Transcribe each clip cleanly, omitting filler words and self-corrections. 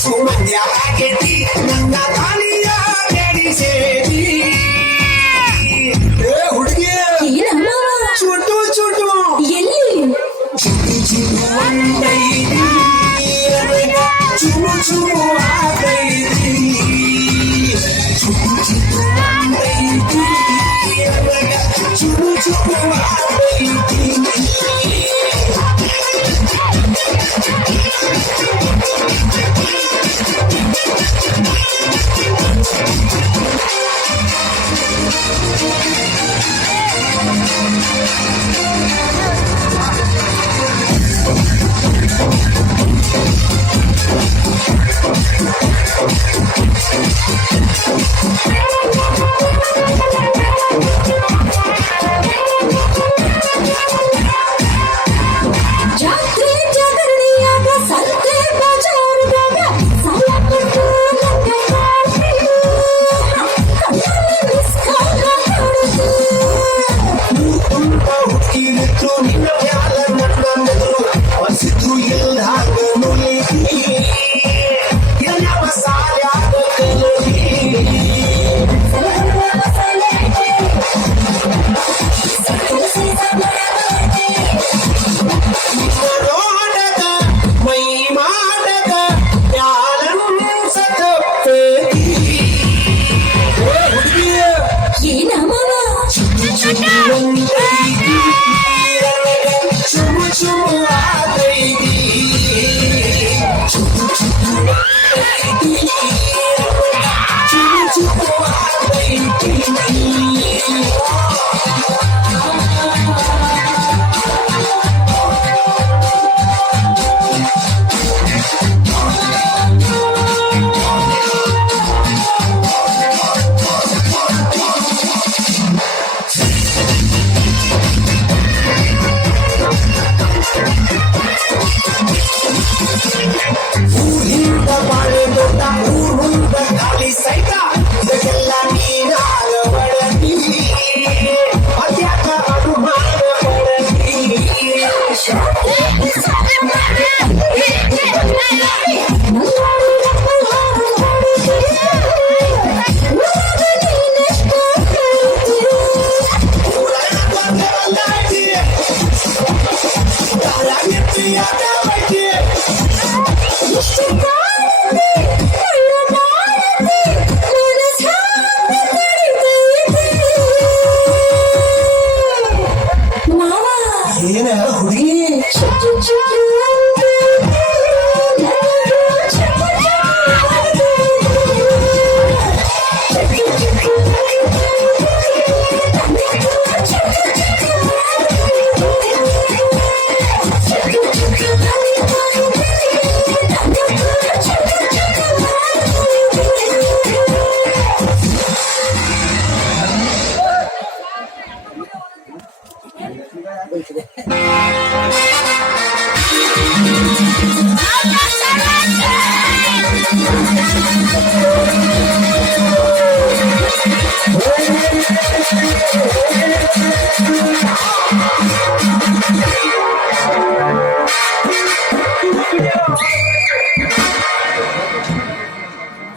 ಸುಮಂದ್ಯಾಗೆತಿ ನನ್ನ ತಾನಿಯ ಕೆಡಿಸೇರಿ ಹುಡುಗಿ ಚುಟು ಚುಟು ಎಲ್ಲಿ ಚಿಟಿ ಚಿಟು ಅಂದೈತಿ ಚುಮು ಚುಮು ಆದೈತಿ ಚುಟು ಚಿಟು ಅಂದೈತಿ ಚುಮು ಚುಮು ಆದೈತಿ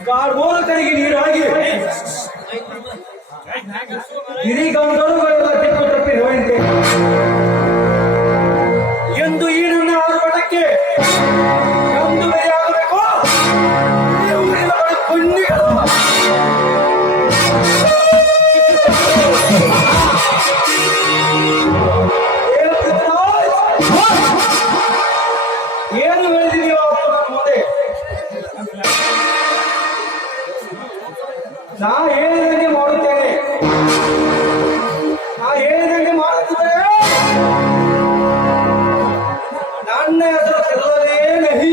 ಗಾರ್ಬೋಧಕರಿಗೆ ನೀರಾಗಿ ಹಿರಿಗಂಧರುಗಳೆಲ್ಲ ದಿಕ್ಕು ತಪ್ಪಿರುವಂತೆ ಎಂದು ಈ ನನ್ನ ಆರ್ಭಟಕ್ಕೆ ಗಂಧುವೆಯಾಗಬೇಕು. ಕುಂಡಿಗಳು ಏನು ಹೇಳಿದೀಯೋ ಮುಂದೆ ನಾ ಹೇಳಿದಂಗೆ ಮಾಡುತ್ತೇನೆ. ನಾ ಹೇಳಿದಂಗೆ ಮಾಡುತ್ತಿದ್ದರೆ ನನ್ನ ಹೆಸರು ಕೆಲವರೇ ನಹಿ.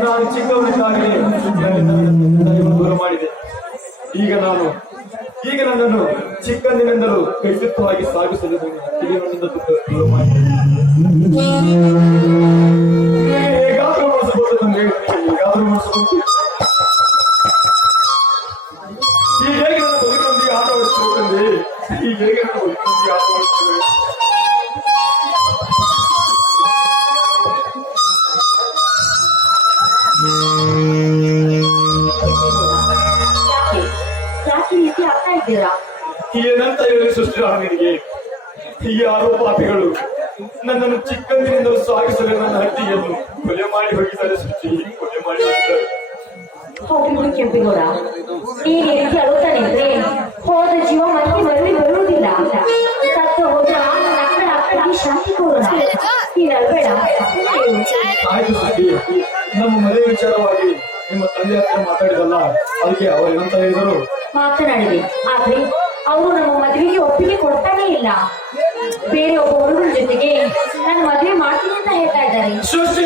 ನಾನು ಚಿಕ್ಕವನಿದ್ದಾಗಲೇ ದೂರ ಮಾಡಿ ಮಾಡಿದೆ. ಈಗ ನನ್ನನ್ನು ಚಿಕ್ಕಂದಿನಿಂದಲೂ ಕೈಸಿತ್ತವಾಗಿ ಸಾಗಿಸಲು ಕಿವಿಯೊಂದಿಂದ ದೂರ ಮಾಡಿದೆ. ಹೇಗಾದ್ರೂ ಮಾಡಿಸಬಹುದು ತಂದೆ, ಹೇಗಾದ್ರೂ ಮಾಡಿಸಬಹುದು. ಈಗ ಹೇಗೆ ನನ್ನ ಬದುಕಿನೊಂದಿಗೆ ಆಟ ಆಡಿಸ್ತೇವೆ ತಂದೆ, ಈಗ ಹೇಗೆ ನನ್ನ ಬದುಕಿನೊಂದಿಗೆ ಆಟ ಆಡಿಸ್ತೇವೆ. ಯಾಕೆ ಈ ರೀತಿ ಆಗ್ತಾ ಇದ್ದೀರಾ? ಏನಂತ ಹೇಳಿ ಸೃಷ್ಟಿರಾಮನಿಗೆ ಈ ಆರೋಪಾಪಿಗಳು ನನ್ನನ್ನು ಚಿಕ್ಕಂದಿನಿಂದಲೂ ಸಾಗಿಸಲು ನನ್ನ ಹಟ್ಟಿಯನ್ನು ಕೊಲೆ ಮಾಡಿ ಹೋಗಿದ್ದಾರೆ. ಸೃಷ್ಟಿ ಕೊಲೆ ಮಾಡಿ ಹೋಗಿದ್ದಾರೆ. ಹೋಗಿ ಕೆಂಪೇಗೌಡ, ನೀನ್ ಈ ರೀತಿ ಅಳುತ್ತಾನೆ ಅಂದ್ರೆ ಹೋದ ಜೀವ ಮತ್ತೆ ಮರಳಿ ಬರುವುದಿಲ್ಲ ಅಂತ. ಸತ್ತು ಹೋದ ನನ್ನ ಅಕ್ಕನಿಗೆ ಶಾಂತಿ ಕೋರೋಣ. ನೀನ್ ಅಳ್ಬೇಡ. ಆಯ್ತು ಸೃಷ್ಟಿ, ನಮ್ಮ ಮದುವೆ ವಿಚಾರವಾಗಿ ನಿಮ್ಮ ತಂದೆ ಹತ್ರ ಮಾತಾಡಿದಲ್ಲ, ಅದಕ್ಕೆ ಅವರು ಏನಂತ ಹೇಳಿದರು? ಮಾತನಾಡಿದೆ, ಆದ್ರೆ ಅವರು ನಮ್ಮ ಮದುವೆಗೆ ಒಪ್ಪಿಗೆ ಕೊಡ್ತಾನೇ ಇಲ್ಲ. ಬೇರೆ ಒಬ್ಬ ಹುಡುಗರ ಜೊತೆಗೆ ನಾನು ಮದುವೆ ಮಾಡ್ತೀನಿ ಅಂತ ಹೇಳ್ತಾ ಇದ್ದಾರೆ. ಸೃಷ್ಟಿ,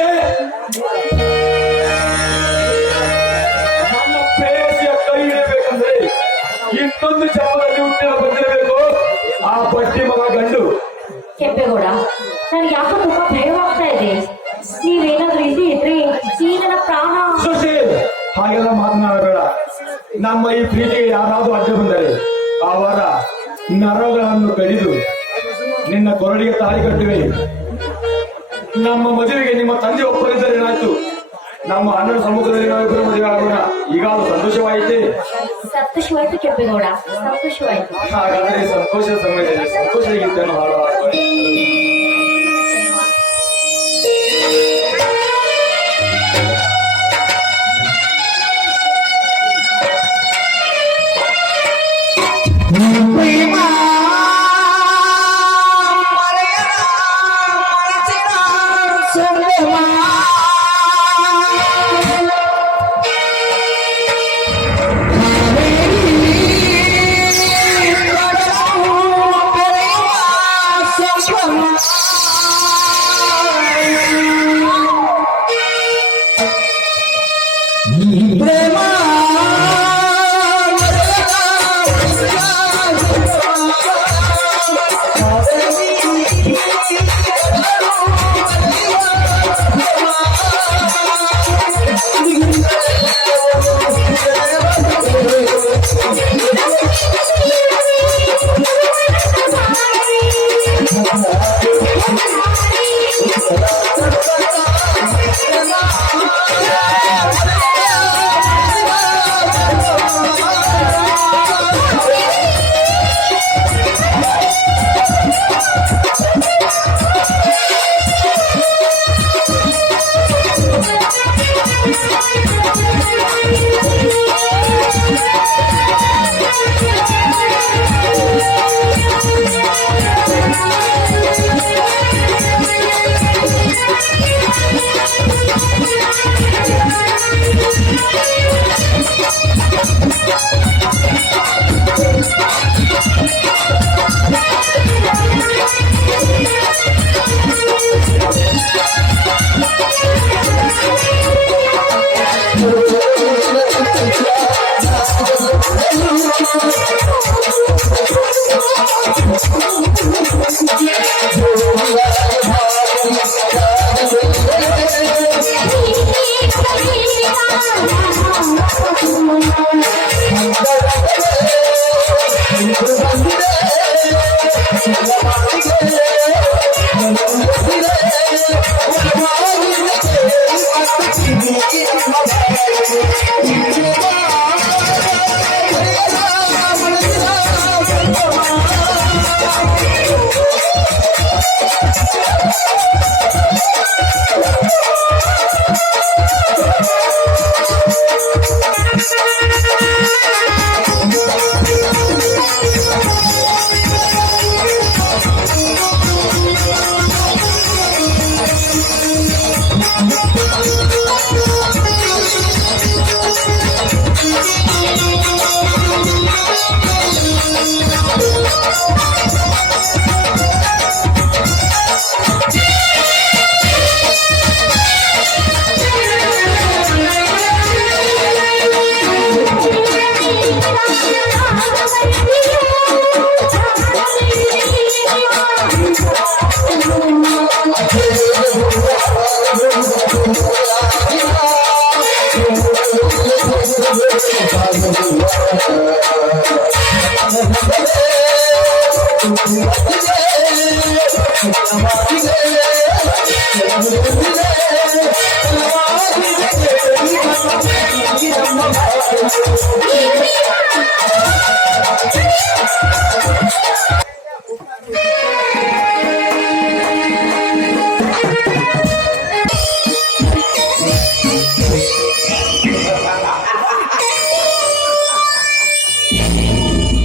ನನ್ನ ಪ್ರೇಯಸಿಯ ಕೈ ಹಿಡಿಯಬೇಕಂದ್ರೆ ಇನ್ನೊಂದು ಜನ್ಮದಲ್ಲಿ ಹುಟ್ಟಿನ ಬಂದಿರಬೇಕು ಆ ಬಡ್ಡಿ ಮಗ ಗಂಡು. ಕೆಂಪೇಗೌಡ, ನನಗೆ ಯಾಕೋ ತುಂಬಾ ಭಯವಾಗ್ತಾ ಇದೆ. ನೀವೇನಾದ್ರೂ ಇಲ್ಲಿ ಇದ್ರೆ ಈ ನನ್ನ ಪ್ರಾಣ. ಸೃಷ್ಟಿ, ಹಾಗೆಲ್ಲ ಮಾತನಾಡಬೇಡ. ನಮ್ಮ ಈ ಪ್ರೀತಿಗೆ ಯಾರಾದ್ರೂ ಅಡ್ಡ ಬಂದರೆ ಅವರ ನರಗಳನ್ನು ಕಡಿದು ನಿನ್ನ ಕೊರಳಿಗೆ ತಾಳಿ ಕಟ್ಟಿವೆ. ನಮ್ಮ ಮದುವೆಗೆ ನಿಮ್ಮ ತಂದೆ ಒಪ್ಪರಿದ್ದರೆ ಏನಾಯ್ತು? ನಮ್ಮ ಅಣ್ಣನ ಸಮ್ಮುಖದಲ್ಲಿ ನಾವಿಬ್ಬರು ಮದುವೆ ಆಗೋಣ. ಈಗ ಅದು ಸಂತೋಷವಾಯಿತೆ? ಸಂತೋಷವಾಯ್ತು ಕೆಂಪೇಗೌಡ, ಸಂತೋಷವಾಯ್ತು. ಹಾಗಾದರೆ ಸಂತೋಷದ ಸಮಯದಲ್ಲಿ ಸಂತೋಷ ಗೀತೆಯನ್ನು ಹಾಡುವ.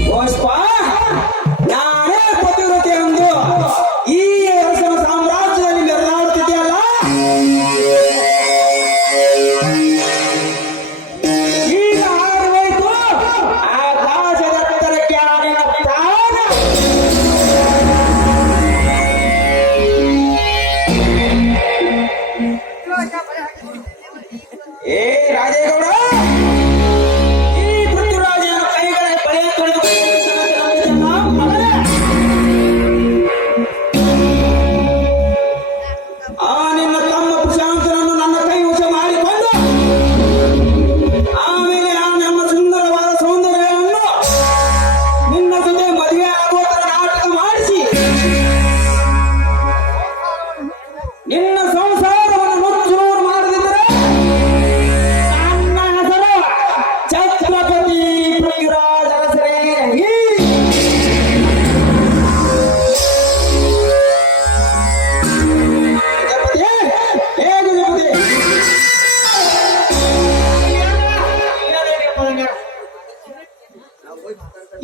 ಪುಷ್ಪ ನಾನೇ ಪತಿವ್ರತೆ ಅಂದು ಈ ಅರಸನ ಸಾಮ್ರಾಜ್ಯದಲ್ಲಿ ಮೆರೆದಾಡುತ್ತಿದೆಯಲ್ಲ, ಈಗ ಹಾರುವಾಯ್ತು ಆಕಾಶದ ಎತ್ತರಕ್ಕೆ ಆಡಿನ ಪ್ರಾಣ. ಏ ರಾಜೇಗೌಡ, ಈ ಪೃಥ್ವಿರಾಜನ ಕೈಗಳ ಬಳೆ ತೊಳೆದು ಮಗನೇ, ಆ ನಿನ್ನ ತಮ್ಮ ಪ್ರಶಾಂತನನ್ನು ನನ್ನ ಕೈ ವಶ ಮಾಡಿಕೊಂಡು ಆಮೇಲೆ ಆ ನಮ್ಮ ಸುಂದರವಾದ ಸೌಂದರ್ಯವನ್ನು ನಿನ್ನ ಜೊತೆ ಮದುವೆ ಆಗುವುದರ ನಾಟಕ ಮಾಡಿಸಿ ನಿನ್ನ ಸಂಸಾರವನ್ನು ನುಚ್ಚುನೂರು ಮಾಡದಿದ್ದರೆ ನನ್ನ ಹೆಸರು ಛತ್ರಪತಿ ಪೃಥ್ವಿರಾಜ ಅರಸರೇ.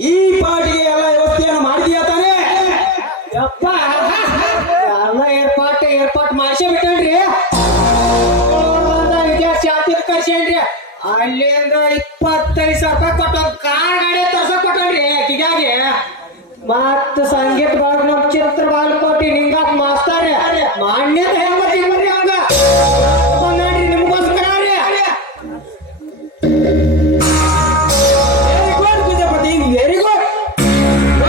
ಈ ಪಾಟಿಗೆ ಎಲ್ಲ ವ್ಯವಸ್ಥೆಯನ್ನು ಮಾಡಿದೀಯಾ ತಾನೇ? ಯಪ್ಪ ಎಲ್ಲ ಏರ್ಪಾಟ್ ಮಾಡಿಸೇ ಬಿಟ್ಟೇನ್ರಿ. ಶಾಂತಿ ಕಳ್ಸೇನ್ರಿ. ಅಲ್ಲಿಂದ 25,000 ರೂಪಾಯಿ ಕೊಟ್ಟು ಕಾರ್ ಗಾಡಿ ತರ್ಸಕ್ ಕೊಟ್ಟನ್ರಿ ಕಿಗಾಗಿ. ಮತ್ತ ಸಂಗೀತ ಬಾಳ್ ನಮ್ ಚಿತ್ರ ಬಾಳ್ ಕೊಟ್ಟಿ ನಿಂಗಾಕ್ ಮಾಸ್ತಾರ್ರಿ ಮಾನ್ಯತೆ ಹೆಂಗ್ ಬರ್ರಿ ಹಂಗ ನೋಡ್ರಿ ನಿಮ್ಗೋಸ್ಕರ ರೀ. Very good Vijayapati, very good.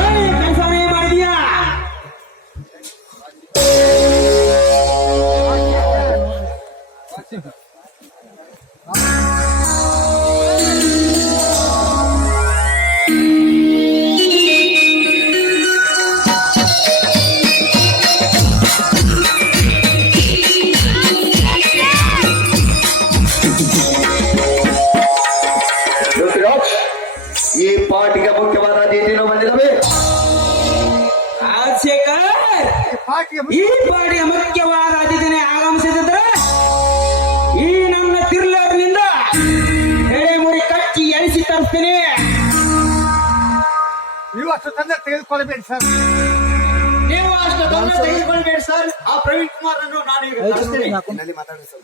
ಒಳ್ಳೆಯ ಕೆಲಸನೇ ಮಾಡಿದೀಯಾ. ಪೃಥ್ವಿರಾಜ್, ಈ ಪಾರ್ಟಿಗೆ ಮುಖ್ಯವಾದ ಅತಿಥಿಗಳು ಬಂದಿದ್ದಾವೆ. ರಾಜಶೇಖರ್, ಈ ಪಾಡಿಯ ಮುಖ್ಯವಾದ ಅತಿಥಿನೇ ಆಗಮಿಸಿದ್ರೆ ಈ ನನ್ನ ತಿರ್ಲರ್ನಿಂದ ಎಳೆ ಮುರಿ ಕಚ್ಚಿ ಎಳಿಸಿ ತರಿಸ್ತೀನಿ. ನೀವು ಅಷ್ಟು ತಂದೆ ತೆಗೆದುಕೊಳ್ಳಬೇಡಿ ಸರ್. ನೀವು ಅಷ್ಟು ತೊಂದರೆ ತೆಗೆದುಕೊಳ್ಬೇಡಿ ಸರ್. ಆ ಪ್ರವೀಣ್ ಕುಮಾರ್ ಅನ್ನು ನಾನು ಈಗ ಕಳಿಸ್ತೀನಿ. ನಲ್ಲಿ ಮಾತಾಡಿ ಸರ್.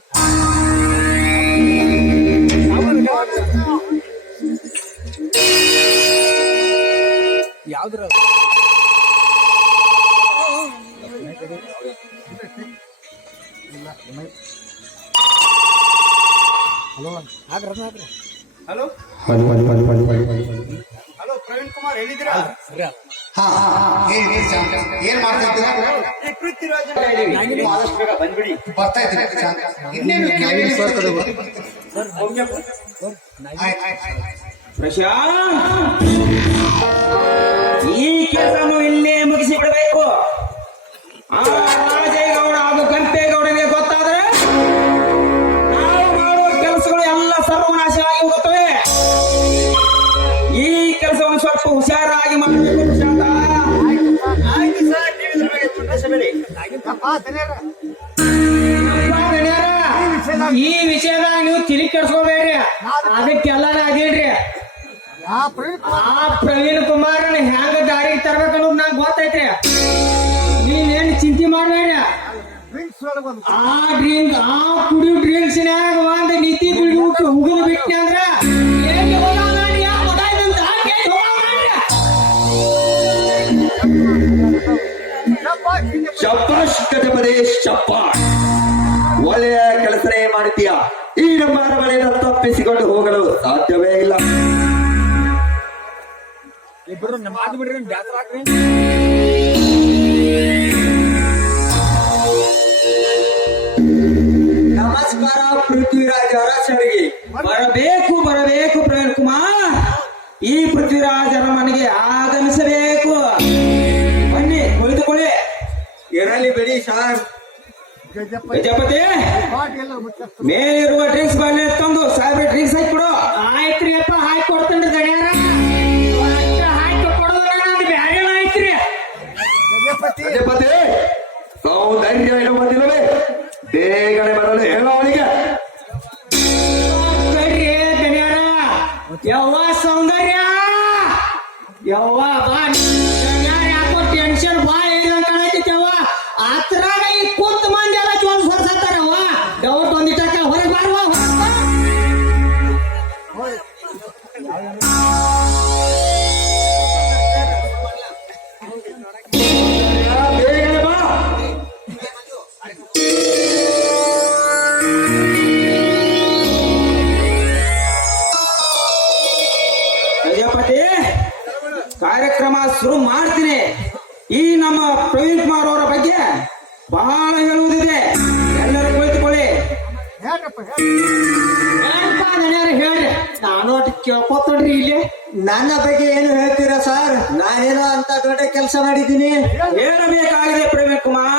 ಯಾವ್ದ್ರ ಹಲೋ ಹಲೋ ಪ್ರವೀಣ್ ಕುಮಾರ್ ಹೇಳಿದ್ರಾ? ಏನ್ ಮಾಡ್ತಾ ಇದ್ದೀರಾ? ಈ ಪೃಥ್ವಿರಾಜ್ ಬಂದ್ಬಿಡಿ. ಬರ್ತಾ ಇದ್ದೀನಿ ಇನ್ನೇನು ಪ್ರಶಾಂತ್, ಈ ಕೆಲಸನು ಇಲ್ಲೇ ಮುಗಿಸಿ ಬಿಡಬೇಕು. ಆ ರಾಜೇಗೌಡ ಹಾಗೂ ಗಂಪೇಗೌಡನಿಗೆ ಗೊತ್ತಾದ್ರೆ ನಾವು ಮಾಡುವ ಕೆಲಸಗಳು ಎಲ್ಲ ಸರ್ವನಾಶವಾಗಿ ಹೋಗುತ್ತವೆ. ಈ ಕೆಲಸವನ್ನು ಸ್ವಲ್ಪ ಹುಷಾರಾಗಿ ಮಾಡಬೇಕು ಪ್ರಶಾಂತ. ಆಯ್ತು ಸರ್, ನೀವು ಇದ್ರ ಬಗ್ಗೆ ಚಿಂತಿಸಬೇಡಿ. ಈ ವಿಷಯದಾಗ ನೀವು ತಿಳಿ ಕೆಡ್ಸ್ಕೋಬೇಡ್ರಿ. ಅದಕ್ಕೆಲ್ಲ ಅದೇನ್ರಿ ಆ ಪ್ರವೀಣ್ ಕುಮಾರ್ ಆ ಪ್ರವೀಣ್ ಕುಮಾರ್ನ ಹೆಂಗ ದಾರಿಗೆ ತರ್ಬೇಕು ಅನ್ನೋದು ನಂಗೆ ಗೊತ್ತೈತ್ರಿ. ನೀವೇನ್ ಚಿಂತೆ ಮಾಡ್ಬೇಡ್ರಿ. ಡ್ರಿಂಕ್ಸ್ ಒಳಗೆ ಒಂದು ಆ ಕುಡಿಯೋ ಡ್ರಿಂಕ್ಸ್ನ್ಯಾಗ ಒಂದ್ ನೀತಿ ಕುಡಿಬಿಟ್ಟು ಉಗಿದು ಬಿಟ್ಟಿ ಅಂದ್ರ ಏನ್ ಹೋಗ ಮಾಡಿ ಆ ಮಗ ಇದಂತ ಕೇಳಿ ಹೋಗ ಮಾಡ್ರಿ. ಶಬ್ಬಾಷ್ ಗಜಪತಿ, ಶಬ್ಬಾಷ್. ಒಳ್ಳೆಯ ಕೆಲಸನೇ ಮಾಡಿದ್ದೀಯಾ. ಈ ನಮ್ಮ ಅರಮನೆಯಿಂದ ತಪ್ಪಿಸಿಕೊಂಡು ಹೋಗಲು ಸಾಧ್ಯವೇ ಇಲ್ಲ. ಇಬ್ರು ಮಾತು ಬಿಡ್ರಿ, ಬ್ಯಾಸರ ಹಾಕ್ರಿ. ನಮಸ್ಕಾರ ಪೃಥ್ವಿರಾಜ್ ಅರಸರಿಗೆ. ಬರಬೇಕು ಬರಬೇಕು ಪ್ರವೀಣ್ ಕುಮಾರ್. ಈ ಪೃಥ್ವಿರಾಜರ ಮನೆಗೆ ಆಗಮಿಸಬೇಕು. ಬನ್ನಿ ಕುಳಿತುಕೊಳ್ಳಿ. ಇರಲಿ ಬಿಡಿ ಸಾರ್. ಗಜಪತಿ ಮೇಲಿರುವ ಡ್ರಿಂಕ್ಸ್ ಬಾಟ್ಲಿ ತಂದು ಸಾಹೇಬ್ರೆ ಡ್ರಿಂಕ್ಸ್ ಹಾಕಿ ಕೊಡು. ಆಯ್ತ್ರಿ ಅಪ್ಪ ಹಾಕಿ ಕೊಡ್ತೇನ್ರಿ ಗಣ್ಯಾರ. ಹಾಕಿ ಕೊಡೋದ್ರ ನಂದು ಬ್ಯಾರೆ ಆಯ್ತ್ರಿ. ಗಜಪತಿ ಸೌಂದರ್ಯ ಇರುವುದಿಲ್ಲವೇ? ಬೇಗನೆ ಬರಲು ಹೇಳೋ ಅವನಿಗೆ. ಕಡ್ರಿ ಗಣ್ಯಾರ. ಯವ್ವ ಸೌಂದರ್ಯ, ಯವ್ವ ಬಾ. ಗಣ್ಯಾರ ಯಾಕೋ ಟೆನ್ಷನ್ ಬಾ ಏನಂತ ಕಾಣಕತ್ತವ್ವ. ಆತ್ರಾಗ ಈ ಕುಂತ ಮಂದಿ ಎಲ್ಲ ಜೋಲ್ ಹೊರಸಾತಾರವ್ವ. ಡೌಟ್ ಒಂದಿಟ್ಟಕ್ಕ ಹೊರಗೆ ಬಾರುವ. ಬೇಗನೆ ಬಾ. ಗಜಪತಿ ಕಾರ್ಯಕ್ರಮ ಶುರು ಮಾಡ್ತೀನಿ. ಈ ನಮ್ಮ ಪ್ರವೀಣ್ ಕುಮಾರ್ ಅವರ ಬಗ್ಗೆ ಬಹಳ ಹೇಳುವುದಿದೆ. ಎಲ್ಲರೂ ಕುಳಿತುಕೊಳ್ಳಿ. ಏನಪ್ಪ ಗಣ್ಯಾರ ಹೇಳ್ರಿ. ನಾನು ಒಟ್ಟು ಕೇಳ್ಕೊತೋಡ್ರಿ ಇಲ್ಲಿ. ನನ್ನ ಬಗ್ಗೆ ಏನು ಹೇಳ್ತೀರಾ ಸರ್? ನಾನೇನೋ ಅಂತ ದೊಡ್ಡ ಕೆಲಸ ಮಾಡಿದ್ದೀನಿ. ಹೇಳಬೇಕಾಗಿದೆ ಪ್ರವೀಣ್ ಕುಮಾರ್.